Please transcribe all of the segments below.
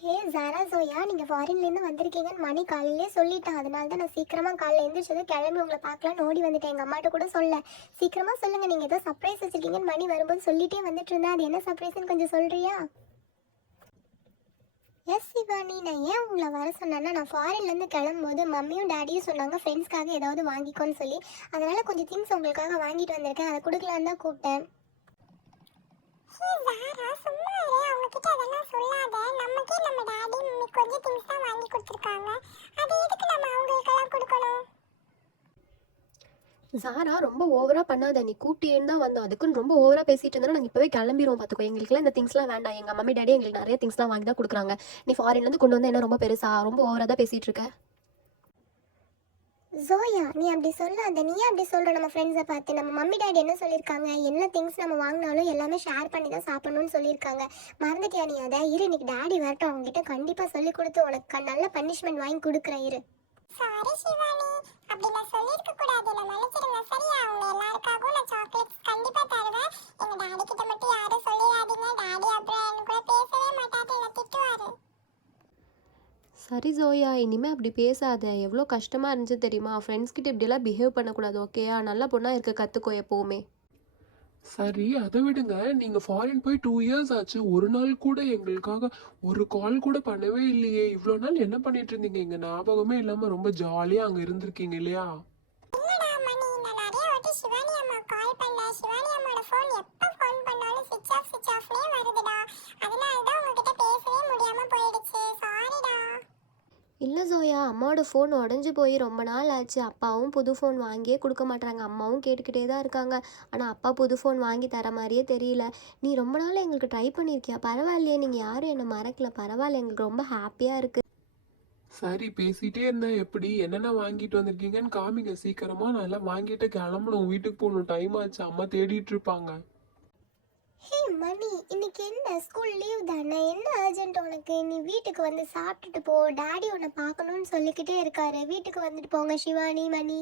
ஹே ஜாரா ஜோயா, நீங்கள் ஃபாரின்லேருந்து வந்திருக்கீங்கன்னு மணி காலையிலே சொல்லிட்டேன். அதனால தான் நான் சீக்கிரமாக காலையில் எழுந்திரிச்சதும் கிளம்பி உங்களை பார்க்கலான்னு ஓடி வந்துட்டேன். எங்கள் அம்மாட்ட கூட சொல்ல. சீக்கிரமாக சொல்லுங்கள், நீங்கள் ஏதோ சர்ப்ரைஸ் வச்சுருக்கீங்கன்னு மணி வரும்போது சொல்லிட்டே வந்துட்டு இருந்தேன். அது என்ன சர்ப்ரைஸ்ன்னு கொஞ்சம் சொல்கிறியா? எஸ் சிவானி, நான் ஏன் உங்களை வர சொன்னேன்னா, நான் ஃபாரின்லேருந்து கிளம்பும்போது மம்மியும் டேடியும் சொன்னாங்க ஃப்ரெண்ட்ஸ்க்காக ஏதாவது வாங்கிக்கோன்னு சொல்லி. அதனால் கொஞ்சம் திங்ஸ் உங்களுக்காக வாங்கிட்டு வந்திருக்கேன். அதை கொடுக்கலான்னு தான் கூப்பிட்டேன். ஜாரா சும்மா இரு, அவங்க கிட்ட அதெல்லாம் சொல்லாத. நமக்கே நம்ம டாடி மம்மி கொஞ்சம் திங்ஸ் தான் வாங்கி கொடுத்துருக்காங்க. அது எதுக்கு நம்ம அவங்களுக்கெல்லாம் கொடுக்கணும்? ஜாரா ரொம்ப ஓவரா பண்ணாத. நீ கூட்டின்னு தான் வந்தோம், அதுக்குன்னு ரொம்ப ஓவரா பேசிட்டு இருந்தா நாங்கள் இப்போவே கிளம்பிடுவோம். பார்த்துக்கோ, எங்களுக்குலாம் இந்த திங்ஸ்லாம் வேண்டாம். எங்கள் மம்மி டாடி எங்களுக்கு நிறைய திங்ஸ்லாம் வாங்கி தான் கொடுக்குறாங்க. நீ ஃபாரின்லேருந்து கொண்டு வந்து என்ன ரொம்ப பெருசா ரொம்ப ஓவரா தான் பேசிட்டு இருக்க. ஜோயா, நீ அப்படி சொல்லாத. நீ அப்படி சொல்கிற நம்ம ஃப்ரெண்ட்ஸை பார்த்து. நம்ம மம்மி டாடி என்ன சொல்லியிருக்காங்க, என்ன திங்ஸ் நம்ம வாங்கினாலும் எல்லாமே ஷேர் பண்ணி தான் சாப்பிடணும்னு சொல்லியிருக்காங்க. மறந்துட்டியா நீ அதை? இரு, இன்னைக்கு டாடி வரட்டும், அவங்ககிட்ட கண்டிப்பாக சொல்லி கொடுத்து உனக்கு நல்ல பனிஷ்மெண்ட் வாங்கி கொடுக்குறேன். இரு. சாரி சிவானி, அப்படி நான் சொல்லிருக்க கூடாது. நான் மன்னிச்சிடுங்க சரியா? அவங்க எல்லாருக்காகவும் நான் சாக்லேட்ஸ் கண்டிப்பா தருவேன். எங்க டாடி கிட்ட மட்டும் யாரும் சொல்லிடாதீங்க. டாடி அப்புறம் என் கூட பேசவே மாட்டாரு, என்ன திட்டுவாரு. சரி ஜோயா, இனிமேல் அப்படி பேசாத. எவ்வளோ கஷ்டமாக இருந்துச்சு தெரியுமா? ஃப்ரெண்ட்ஸ் கிட்ட இப்படியெல்லாம் பிஹேவ் பண்ணக்கூடாது, ஓகேயா? நல்ல பொண்ணாக இருக்க கற்றுக்கோ எப்போவுமே. சரி, அதை விடுங்க. நீங்க ஃபாரின் போய் 2 இயர்ஸ் ஆச்சு. ஒரு நாள் கூட எங்களுக்காக ஒரு கால் கூட பண்ணவே இல்லையே. இவ்வளோ நாள் என்ன பண்ணிட்டு இருந்தீங்க? எங்க ஞாபகமே இல்லாம ரொம்ப ஜாலியா அங்க இருந்திருக்கீங்க இல்லையா? இல்லடா மணி, நான் நிறைய வாட்டி சிவானி அம்மா கால் பண்ணேன். சிவானி அம்மாவோட ஃபோன் எப்போ ஃபோன் பண்ணாலும் சுவிட்ச் ஆஃப்லயே வருதுடா. அதனால தான் உங்ககிட்ட பேசவே முடியாம போயிடுச்சு. சாரிடா. இல்லை ஜோயா, அம்மாவோட ஃபோன் உடஞ்சி போய் ரொம்ப நாள் ஆச்சு. அப்பாவும் புது ஃபோன் வாங்கியே கொடுக்க மாட்டாங்க. அம்மாவும் கேட்டுக்கிட்டே தான் இருக்காங்க. ஆனால் அப்பா புது ஃபோன் வாங்கி தர மாதிரியே தெரியல. நீ ரொம்ப நாள் எங்களுக்கு ட்ரை பண்ணியிருக்கியா? பரவாயில்லையே, நீங்கள் யாரும் என்னை மறக்கல. பரவாயில்ல, எங்களுக்கு ரொம்ப ஹாப்பியாக இருக்குது. சரி, பேசிட்டே இருந்தா எப்படி? என்னென்ன வாங்கிட்டு வந்திருக்கீங்கன்னு காமிங்க சீக்கிரமா. நான் எல்லாம் வாங்கிட்டு கிளம்பணும், வீட்டுக்கு போகணும். டைம் ஆச்சு, அம்மா தேடிட்டு இருப்பாங்க. ஹே மணி, இன்னைக்கு என்ன ஸ்கூல் லீவ் தானே? என்ன அர்ஜென்ட் உனக்கு? நீ வீட்டுக்கு வந்து சாப்பிட்டுட்டு போ. டாடி உன்னை பார்க்கணும்னு சொல்லிக்கிட்டே இருக்காரு. வீட்டுக்கு வந்துட்டு போங்க சிவானி, மணி.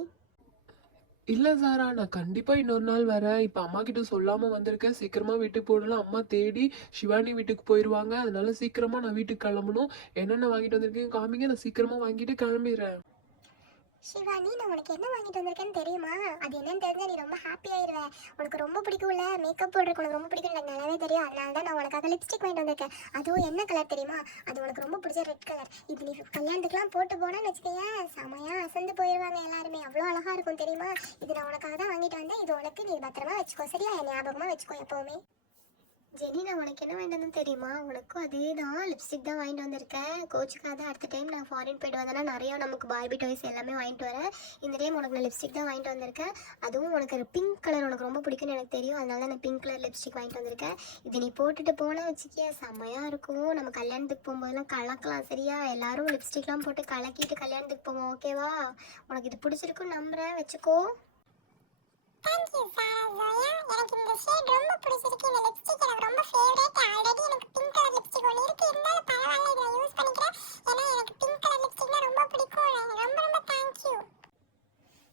இல்ல சாரா, நான் கண்டிப்பா இன்னொரு நாள் வரேன். இப்ப அம்மா கிட்ட சொல்லாம வந்திருக்கேன். சீக்கிரமா வீட்டுக்கு போடலாம். அம்மா தேடி சிவானி வீட்டுக்கு போயிருவாங்க. அதனால சீக்கிரமா நான் வீட்டுக்கு கிளம்பணும். என்னென்ன வாங்கிட்டு வந்திருக்கீங்க காமிங்க, நான் சீக்கிரமா வாங்கிட்டு கிளம்பிடுறேன். சிவானி, நான் உனக்கு என்ன வாங்கிட்டு வந்திருக்கேன்னு தெரியுமா? அது என்னன்னு தெரிஞ்சா நீ ரொம்ப ஹாப்பி ஆயிடுவ. உனக்கு ரொம்ப பிடிக்கும்ல, மேக்கப் போடுறதுக்கு உனக்கு ரொம்ப பிடிக்கும், எனக்கு நல்லாவே தெரியும். அதனால தான் நான் உனக்காக லிப்ஸ்டிக் வாங்கிட்டு வந்திருக்கேன். அதுவும் என்ன கலர் தெரியுமா? அது உனக்கு ரொம்ப பிடிச்ச ரெட் கலர். இது நீ கல்யாணத்துக்குலாம் போட்டு போனான்னு வச்சுக்கேன், செமையா அசந்து போயிடுவாங்க எல்லாருமே. அவ்வளோ அழகா இருக்கும் தெரியுமா? இது நான் உனக்காக தான் வாங்கிட்டு வந்தேன். இது உனக்கு நீ பத்திரமா வச்சுக்கோ சரியா? என் ஞாபகமாக வச்சுக்கோ எப்போவுமே. ஜெனி, நான் உனக்கு என்ன வாங்கிட்டு வந்தேன்னு தெரியுமா? உனக்கும் அதே தான் லிப்ஸ்டிக் தான் வாங்கிட்டு வந்திருக்கேன். கோச்சுக்காத. அடுத்த டைம் நான் ஃபாரின் போய்ட்டு வந்தேன்னா நிறையா நமக்கு பார்பி டாய்ஸ் எல்லாமே வாங்கிட்டு வரேன். இந்த டைம் உனக்கு நான் லிப்ஸ்டிக் தான் வாங்கிட்டு வந்திருக்கேன். அதுவும் உனக்கு பிங்க் கலர் உனக்கு ரொம்ப பிடிக்கும்னு எனக்கு தெரியும். அதனால தான் நான் பிங்க் கலர் லிப்ஸ்டிக் வாங்கிட்டு வந்திருக்கேன். இது நீ போட்டுட்டு போனால் வச்சுக்கிய செம்மையாக இருக்கும். நம்ம கல்யாணத்துக்கு போகும்போதெல்லாம் கலக்கலாம் சரியா? எல்லாரும் லிப்ஸ்டிக்லாம் போட்டு கலக்கிட்டு கல்யாணத்துக்கு போவோம், ஓகேவா? உனக்கு இது பிடிச்சிருக்குன்னு நம்புகிறேன், வச்சுக்கோ. Thank you சாரா ஜோயா. எனக்கு இந்த ஷேட் ரொம்ப பிடிச்சிருக்கு. இந்த லிப்ஸ்டிக் எனக்கு ரொம்ப ஃபேவரட். ஆல்ரெடி எனக்கு பிங்க் கலர் லிப்ஸ்டிக் ஒன்று இருக்கு. இருந்தாலும் பரவாயில்ல, இதை நான் யூஸ் பண்ணிக்கிறேன். ஏன்னா எனக்கு பிங்க் கலர் லிப்ஸ்டிக்னா ரொம்ப பிடிக்கும். ரொம்ப ரொம்ப தேங்க்யூ.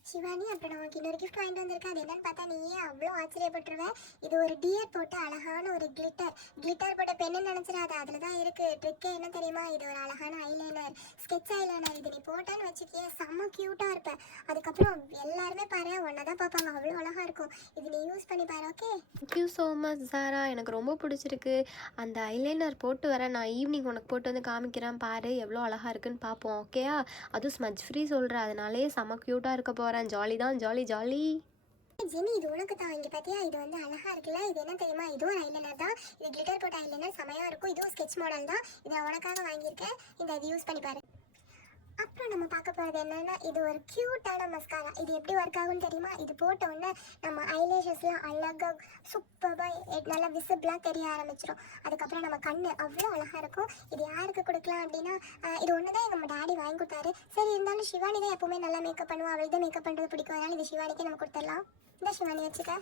சிவானி, அப்புறம் நான் உனக்கு இன்னொரு கிஃப்ட் வாங்கிட்டு வந்திருக்கேன். அது என்னன்னு பார்த்தா நீயே அவ்வளோ ஆச்சரியப்பட்டுருவேன். இது ஒரு டியர் போட்டு அழகான ஒரு கிளிட்டர் போட்ட பெண்ணு நினச்சிடாத. அதில் தான் இருக்குது ட்ரிக்கே. என்ன தெரியுமா? இது ஒரு அழகான ஐலைனர், ஸ்கெட்ச் ஐலைனர். இது நீ போட்டேன்னு வச்சுக்கிய செம்ம க்யூட்டாக இருப்பேன். அதுக்கப்புறம் எல்லாருமே பாரு ஒன்றை தான் பார்ப்பாங்க, அவ்வளோ அழகாக இருக்கும். இது நீ யூஸ் பண்ணி பாரு, ஓகே? தேங்க்யூ ஸோ மச் ஜாரா, எனக்கு ரொம்ப பிடிச்சிருக்கு. அந்த ஐலைனர் போட்டு வரேன். நான் ஈவினிங் உனக்கு போட்டு வந்து காமிக்கிறேன். பாரு எவ்வளோ அழகாக இருக்குன்னு பார்ப்போம், ஓகேயா? அதுவும் ஸ்மஜ் ஃப்ரீ சொல்கிறேன், அதனாலே செம க்யூட்டாக இருக்க போகிறேன். ஜாலி தான், ஜாலி ஜாலி. ஜெனி, இது உனக்கு தான். இங்கே பார்த்தியா, இது வந்து அழகாக இருக்குல்ல? இது என்ன தெரியுமா? இதுவும் ஐலைனர் தான். இது கிளிட்டர் போட்ட ஐலைனர், செமையாக இருக்கும். இதுவும் ஸ்கெட்ச் மாடல் தான். இது நான் உனக்காக வாங்கியிருக்கேன். இது யூஸ் பண்ணி பாரு. அப்புறம் நம்ம பார்க்க போகிறது என்னென்னா, இது ஒரு க்யூட்டான மஸ்காரா. இது எப்படி ஒர்க் ஆகும்னு தெரியுமா? இது போட்ட உடனே நம்ம ஐலேஷஸ்லாம் அழகாக சூப்பராக நல்லா விசிபிளாக தெரிய ஆரம்பிச்சிடும். அதுக்கப்புறம் நம்ம கண் அவ்வளோ அழகாக இருக்கும். இது யாருக்கு கொடுக்கலாம் அப்படின்னா, இது ஒன்று தான் எங்கள் டாடி வாங்கி கொடுத்தாரு. சரி, இருந்தாலும் சிவானி தான் எப்போவுமே நல்லா மேக்கப் பண்ணுவோம். அவளுக்கு தான் மேக்கப் பண்ணுறது பிடிக்கும். அதனால் இது சிவானிக்கே நம்ம கொடுத்துடலாம். இந்த சிவானி வச்சுக்க.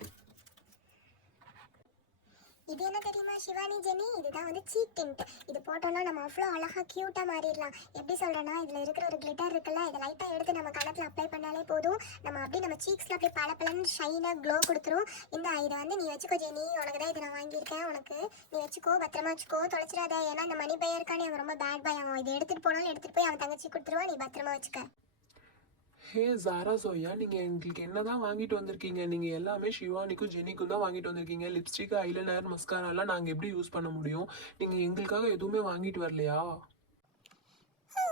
இது என்ன தெரியுமா சிவானி ஜெனி, இதுதான் வந்து சீக் டிண்ட். இது போட்டோம்னா நம்ம அவ்வளோ அழகா க்யூட்டாக மாறிடலாம். எப்படி சொல்கிறேன்னா, இதில் இருக்கிற ஒரு கிளிட்டர் இருக்குல்ல, இதை லைட்டாக எடுத்து நம்ம கணத்தில் அப்ளை பண்ணாலே போதும். நம்ம அப்படியே நம்ம சீக்ஸில் அப்படியே பளபளன்னு ஷைனாக க்ளோ கொடுத்துரும். இதை வந்து நீ வச்சுக்கோ ஜெனி, உனக்கு தான் இதை நான் வாங்கியிருக்கேன். உனக்கு நீ வச்சுக்கோ, பத்திரமா வச்சுக்கோ, தொலைச்சிடாத. ஏன்னா இந்த மணி பையன் இருக்கானே, அவன் ரொம்ப பேட் பாய். அவன் இதை எடுத்துகிட்டு போனாலும் எடுத்துகிட்டு போய் அவன் தங்கச்சி கொடுத்துருவான். நீ பத்திரமா வச்சுக்க. ஹே ஜாரா ஜோயா, நீங்கள் எங்களுக்கு என்னதான் வாங்கிட்டு வந்திருக்கீங்க? நீங்கள் எல்லாமே ஷிவானிக்கும் ஜெனிக்கும் தான் வாங்கிட்டு வந்திருக்கீங்க. லிப்ஸ்டிக், ஐலைனர், மஸ்காராலாம் நாங்கள் எப்படி யூஸ் பண்ண முடியும்? நீங்கள் எங்களுக்காக எதுவுமே வாங்கிட்டு வரலையா?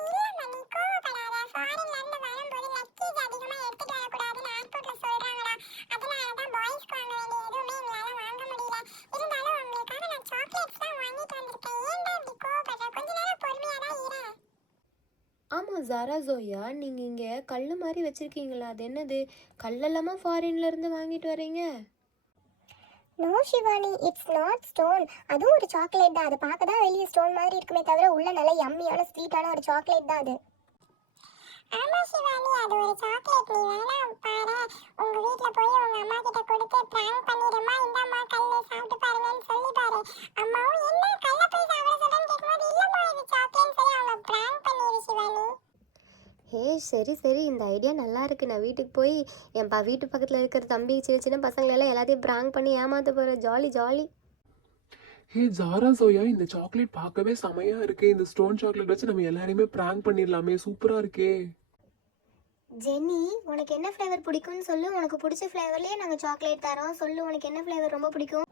இல்லம்மா, நீ கோவப்படாத. ஃபாரின்ல இருந்து வரும்போது லக்கேஜ் அதிகமா எடுத்துட்டு வரக்கூடாதுன்னு ஏர்போர்ட்ல சொல்றாங்கடா. அதனாலதான் பாய்ஸ்க்கு வாங்க வேண்டிய எதுவுமே எங்களால வாங்க முடியல. இருந்தாலும் உங்களுக்காக நான் சாக்லேட்ஸ் தான் வாங்கிட்டு வந்திருக்கேன். ஏன்டா இப்படி கோவப்படுற? கொஞ்ச நேரம் பொறுமையா தான் இரு. ஆமாம் ஜாரா ஜோயா, நீங்கள் இங்கே கல் மாதிரி வச்சுருக்கீங்களா? அது என்னது? கல்லெல்லாமா ஃபாரின்லேருந்து வாங்கிட்டு வரீங்க? No Shivani, it's not stone. அதுவும் ஒரு சாக்லேட் தான். அது பார்க்க தான் வெளியே ஸ்டோன் மாதிரி இருக்குமே தவிர உள்ள நல்ல யம்மியான ஸ்வீட்டான ஒரு சாக்லேட் தான் அது. ஆமா சிவானி, அது ஒரு சாக்லேட். நீ வேணா பாரு, உங்க வீட்ல போய் உங்க அம்மா கிட்ட கொடுத்து பிராங்க் பண்ணிடுமா, இந்தாம்மா கல்லு சாப்பிட்டு பாருங்கன்னு சொல்லி பாரு. அம்மாவும் என்ன கல்ல போய் சாப்பிட சொல்றேன்னு கேட்கும்போது இல்லம்மா இது சாக்லேட்னு சொல்லி அவங்க பிராங்க் பண்ணிடு சிவானி. ஹே சரி சரி, இந்த ஐடியா நல்லா இருக்குது. நான் வீட்டுக்கு போய் என் வீட்டு பக்கத்தில் இருக்கிற தம்பி சின்ன சின்ன பசங்களெல்லாம் எல்லாத்தையும் ப்ராங்க் பண்ணி ஏமாற்ற போகிறேன். Jolly jolly. Hey Zara Zoya, இந்த சாக்லேட் பார்க்கவே செமையாக இருக்கே. இந்த ஸ்டோன் சாக்லேட் வச்சு நம்ம எல்லாரையுமே ப்ராங்க் பண்ணிடலாமே. சூப்பராக இருக்கே. ஜெனி, உனக்கு என்ன ஃப்ளேவர் பிடிக்கும்னு சொல்லு. உனக்கு பிடிச்ச ஃப்ளேவர்லேயே நாங்கள் சாக்லேட் தரோம். சொல்லு, உனக்கு என்ன ஃப்ளேவர் ரொம்ப பிடிக்கும்?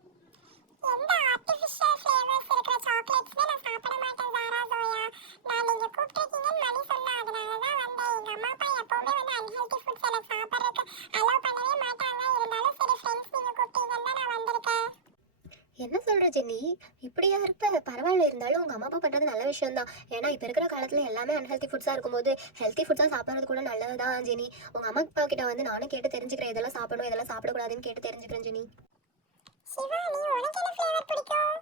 எந்த ஆர்டிஃபிஷியல் ஃப்ளேவர்ஸ் இருக்கிற சாக்லேட்ஸ்மே நான் சாப்பிட மாட்டேன் ஜாரா ஜோயா. நான் நீங்க கூப்பிட்டுருக்கீங்கன்னு மணி சொன்னா, அதனால தான் வந்தேன். எங்க அம்மா அப்பா எப்பவுமே வந்து அன்ஹெல்தி ஃபுட்ஸ் எனக்கு சாப்பிட்றதுக்கு அலோவ் பண்ணவே மாட்டாங்க. இருந்தாலும் சரி ஃப்ரெண்ட்ஸ் நீங்க கூப்பிட்டீங்கன்னு தான் நான் வந்திருக்கேன். என்ன சொல்கிற ஜெனி? இப்படியா இருப்ப? பரவாயில்ல, இருந்தாலும் உங்கள் அம்மா அப்பா பண்ணுறது நல்ல விஷயம் தான். ஏன்னா இப்போ இருக்கிற காலத்தில் எல்லாமே அன்ஹெல்தி ஃபுட்ஸாக இருக்கும்போது ஹெல்த்தி ஃபுட்ஸாக சாப்பிட்றது கூட நல்லது தான் ஜெனி. உங்கள் அம்மா அப்பா கிட்ட வந்து நானும் கேட்டு தெரிஞ்சுக்கிறேன். இதெல்லாம் சாப்பிடணும், இதெல்லாம் சாப்பிடக்கூடாதுன்னு கேட்டு தெரிஞ்சுக்கிறேன் ஜெனி. சிவானி, உனக்கு என்ன ஃப்ளேவர் பிடிக்கும்?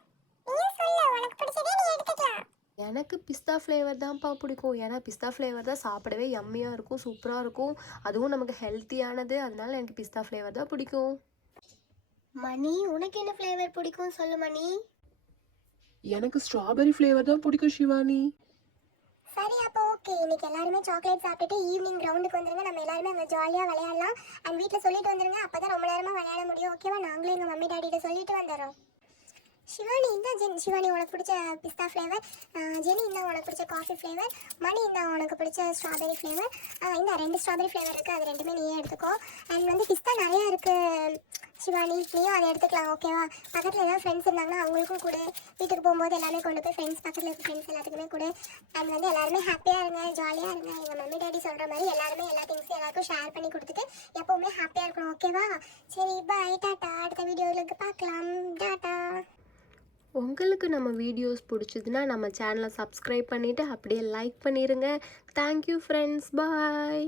நீ சொல்லு, உனக்கு பிடிச்சதே நீ எடுத்துக்கலாம். எனக்கு பிஸ்தா ஃப்ளேவர் தான்ப்பா பிடிக்கும். ஏன்னா பிஸ்தா ஃப்ளேவர் தான் சாப்பிடவே யம்மியாக இருக்கும், சூப்பராக இருக்கும். அதுவும் நமக்கு ஹெல்த்தியானது. அதனால எனக்கு பிஸ்தா ஃப்ளேவர் தான் பிடிக்கும். மணி, உனக்கு என்ன ஃப்ளேவர் பிடிக்கும் சொல்லு மணி. எனக்கு ஸ்ட்ராபெரி ஃப்ளேவர் தான் பிடிக்கும் ஷிவானி. சரி, அப்போ ஓகே. இன்னைக்கு எல்லாருமே சாக்லேட் சாப்பிட்டுட்டு ஈவினிங் கிரவுண்டுக்கு வந்துருங்க. நம்ம எல்லாருமே அங்கே ஜாலியாக விளையாடலாம். அண்ட் வீட்டில் சொல்லிட்டு வந்துருங்க. அப்போ தான் ரொம்ப நேரமாக விளையாட முடியும். ஓகேவா? நாங்களும் எங்கள் மம்மி டாடிகிட்ட சொல்லிட்டு வந்துடுறோம். சிவானி இந்த சிவானி உனக்கு பிடிச்ச பிஸ்தா ஃப்ளேவர், ஜெனி இந்த உனக்கு பிடிச்ச காஃபி ஃப்ளேவர், மணி இந்த உனக்கு பிடிச்ச ஸ்ட்ராபெரி ஃப்ளேவர். இந்த 2 ஸ்ட்ராபெரி ஃப்ளேவர் இருக்குது. அது ரெண்டுமே நீயே எடுத்துக்கோ. அண்ட் வந்து பிஸ்தா நிறையா இருக்குது சிவானி, நீயும் அதை எடுத்துக்கலாம். ஓகேவா? பக்கத்தில் ஏதாவது ஃப்ரெண்ட்ஸ் இருந்தாங்கன்னா அவங்களுக்கும் கொடு. வீட்டுக்கு போகும்போது எல்லாமே கொண்டு போய் பக்கத்தில் இருக்க ஃப்ரெண்ட்ஸ் எல்லாத்துக்குமே கொடு. அண்ட் வந்து எல்லாருமே ஹாப்பியாக இருங்க, ஜாலியாக இருங்க. எங்கள் மம்மி டாடி சொல்கிற மாதிரி எல்லாருமே எல்லா திங்ஸும் எல்லாருக்கும் ஷேர் பண்ணி கொடுத்துட்டு எப்போவுமே ஹாப்பியாக இருக்கணும். ஓகேவா? சரி, பாய், டாட்டா. அடுத்த வீடியோவில் பார்க்கலாம். டாட்டா. உங்களுக்கு நம்ம வீடியோஸ் பிடிச்சதுன்னா நம்ம சேனலை சப்ஸ்கிரைப் பண்ணிவிட்டு அப்படியே லைக் பண்ணிடுங்க. தேங்க்யூ ஃப்ரெண்ட்ஸ், பாய்.